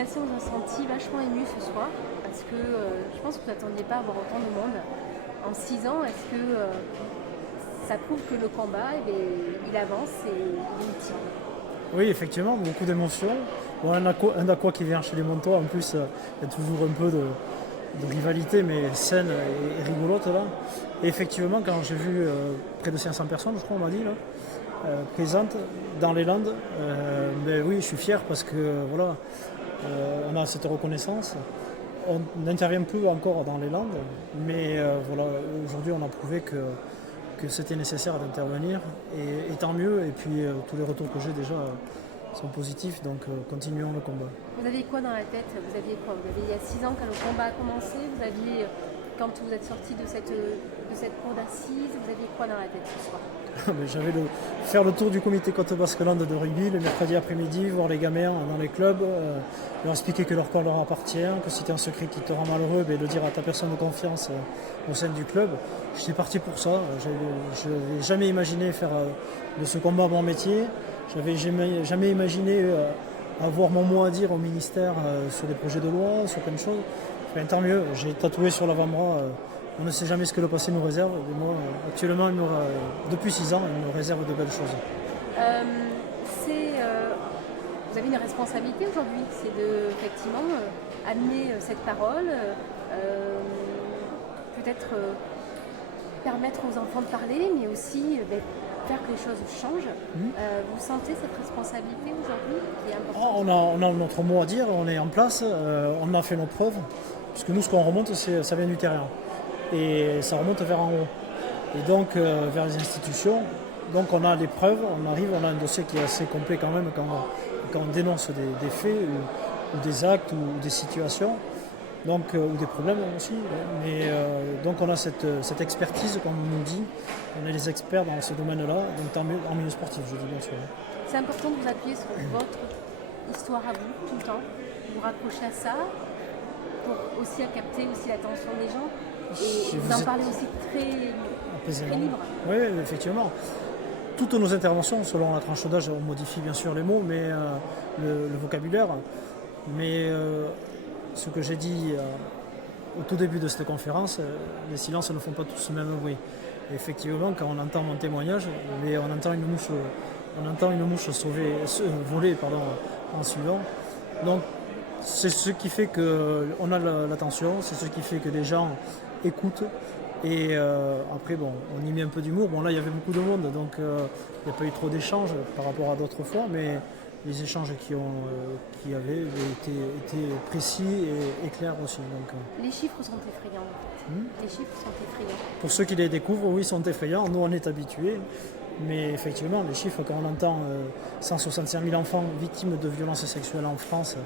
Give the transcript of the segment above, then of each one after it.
Sébastien, vous a senti vachement ému ce soir parce que je pense que vous n'attendiez pas à avoir autant de monde en 6 ans. Est-ce que ça prouve que le combat, il avance et il est utile? Oui, effectivement, beaucoup d'émotions. Bon, un Aqua qui vient chez les Montois, en plus, il y a toujours un peu de rivalité, mais saine et rigolote là. Et effectivement, quand j'ai vu près de 500 personnes, je crois, on m'a dit, là, présentes dans les Landes, ben oui, je suis fier parce que voilà, on a cette reconnaissance. On n'intervient plus encore dans les Landes, mais voilà, aujourd'hui, on a prouvé que c'était nécessaire d'intervenir et tant mieux. Et puis tous les retours que j'ai déjà sont positifs, donc continuons le combat. Vous aviez quoi dans la tête? Vous aviez quoi? Vous aviez il y a 6 ans quand le combat a commencé? Vous aviez, quand vous êtes sorti de cette cour d'assises, vous aviez quoi dans la tête ce soir? J'avais faire le tour du comité Côte Basque-Land de rugby le mercredi après-midi, voir les gamins dans les clubs, leur expliquer que leur corps leur appartient, que si tu as un secret qui te rend malheureux, le dire à ta personne de confiance au sein du club. J'étais parti pour ça. Je n'avais jamais imaginé faire de ce combat mon métier. Je n'avais jamais imaginé avoir mon mot à dire au ministère sur des projets de loi, sur plein de choses. Enfin, tant mieux, j'ai tatoué sur l'avant-bras. On ne sait jamais ce que le passé nous réserve. Et moi, actuellement, depuis 6 ans, il me réserve de belles choses. Vous avez une responsabilité aujourd'hui, c'est de effectivement amener cette parole, peut-être permettre aux enfants de parler, mais aussi faire que les choses changent. Vous sentez cette responsabilité aujourd'hui qui est importante? On a notre mot à dire, on est en place, on a fait nos preuves. Parce que nous, ce qu'on remonte, ça vient du terrain. Et ça remonte vers en haut. Et donc vers les institutions. Donc on a les preuves, on a un dossier qui est assez complet quand même quand on dénonce des faits ou des actes ou des situations, donc, ou des problèmes aussi. Mais donc on a cette expertise, comme on nous dit, on est les experts dans ce domaine-là, donc en milieu sportif, je dis bien sûr. C'est important de vous appuyer sur votre histoire à vous tout le temps, vous raccrocher à ça, pour aussi capter aussi l'attention des gens. Et vous en parlez aussi très libre. Oui, effectivement. Toutes nos interventions, selon la tranche d'âge, on modifie bien sûr les mots, mais le vocabulaire. Mais ce que j'ai dit au tout début de cette conférence, les silences ne font pas tous le même bruit. Et effectivement, quand on entend mon témoignage, on entend une mouche voler en suivant. Donc c'est ce qui fait qu'on a l'attention, c'est ce qui fait que les gens écoutent. Et après, on y met un peu d'humour. Bon, là, il y avait beaucoup de monde, donc il n'y a pas eu trop d'échanges par rapport à d'autres fois, mais les échanges qu'il y avait étaient précis et clairs aussi. Donc, les chiffres sont effrayants. Les chiffres sont effrayants. Pour ceux qui les découvrent, oui, sont effrayants. Nous, on est habitués. Mais effectivement, les chiffres, quand on entend 165 000 enfants victimes de violences sexuelles en France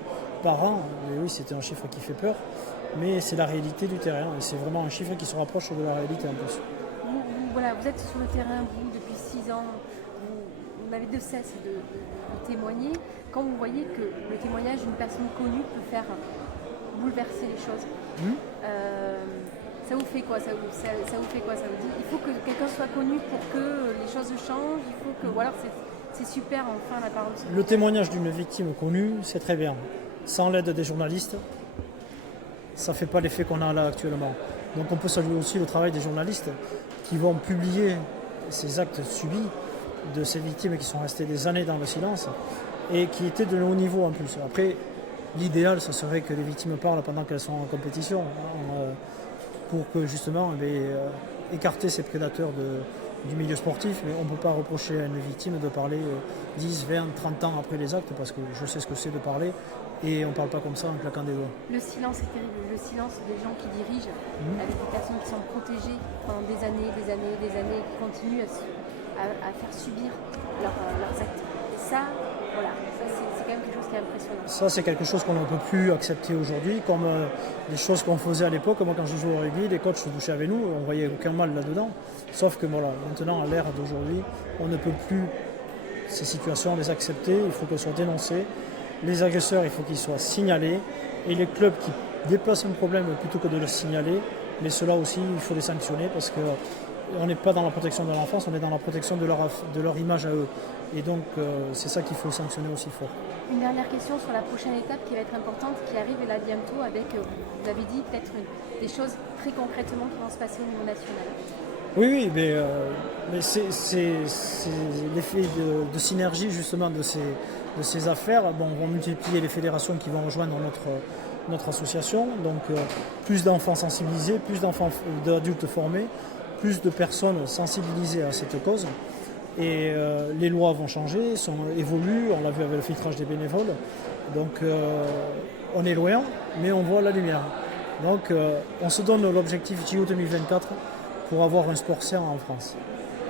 par an, oui, c'est un chiffre qui fait peur. Mais c'est la réalité du terrain. Et c'est vraiment un chiffre qui se rapproche de la réalité en plus. Vous êtes sur le terrain, vous, depuis 6 ans. Vous n'avez de cesse de témoigner. Quand vous voyez que le témoignage d'une personne connue peut faire bouleverser les choses, ça vous fait quoi? Ça vous dit il faut que quelqu'un soit connu pour que les choses changent. Il faut que c'est super, enfin la parole. Le témoignage d'une victime connue, c'est très bien. Sans l'aide des journalistes, ça ne fait pas l'effet qu'on a là actuellement. Donc on peut saluer aussi le travail des journalistes qui vont publier ces actes subis de ces victimes qui sont restées des années dans le silence et qui étaient de haut niveau en plus. Après, l'idéal, ce serait que les victimes parlent pendant qu'elles sont en compétition, pour que justement écarter ces prédateurs du milieu sportif, mais on ne peut pas reprocher à une victime de parler 10, 20, 30 ans après les actes, parce que je sais ce que c'est de parler, et on ne parle pas comme ça en claquant des doigts. Le silence est terrible, le silence des gens qui dirigent, avec des personnes qui sont protégées pendant des années, et qui continuent à faire subir leurs actes. Et ça, c'est quand même quelque chose qui est impressionnant. Ça, c'est quelque chose qu'on ne peut plus accepter aujourd'hui, comme des choses qu'on faisait à l'époque. Moi, quand je jouais au rugby, les coachs se douchaient avec nous, on ne voyait aucun mal là-dedans. Sauf que maintenant, à l'ère d'aujourd'hui, on ne peut plus ces situations les accepter, il faut qu'elles soient dénoncées. Les agresseurs, il faut qu'ils soient signalés. Et les clubs qui déplacent un problème plutôt que de le signaler, mais cela aussi, il faut les sanctionner parce que on n'est pas dans la protection de l'enfance, on est dans la protection de leur image à eux. Et donc c'est ça qu'il faut sanctionner aussi fort. Une dernière question sur la prochaine étape qui va être importante, qui arrive là bientôt avec, vous avez dit, peut-être des choses très concrètement qui vont se passer au niveau national. Oui, mais c'est l'effet de synergie justement de ces affaires. Bon, on va multiplier les fédérations qui vont rejoindre notre association, donc plus d'enfants sensibilisés, plus d'adultes formés, plus de personnes sensibilisées à cette cause. Et les lois vont changer, évoluent, on l'a vu avec le filtrage des bénévoles. Donc on est loin, mais on voit la lumière. Donc on se donne l'objectif JO 2024 pour avoir un sport sain en France.